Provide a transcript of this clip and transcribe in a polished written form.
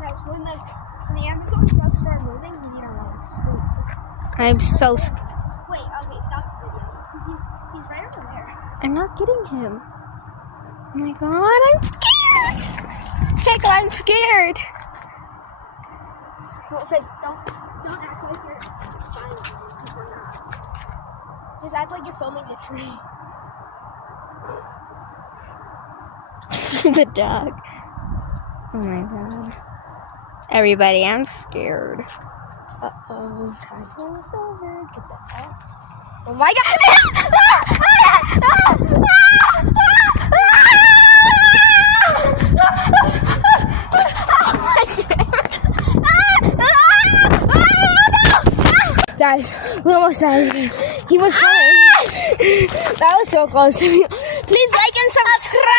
Guys, when the Amazon trucks start moving, we need our water. I'm so scared. Wait, okay, stop the video. He's right over there. I'm not getting him. Oh my god, I'm scared! Jacob, I'm scared! Don't act like you're spying, because we're not. Just act like you're filming the tree. The dog. Oh my god. Everybody, I'm scared. Uh-oh, time almost over. Get the hell. Oh my god! Guys, we almost died here. He was coming. That was so close to me. Please like and subscribe.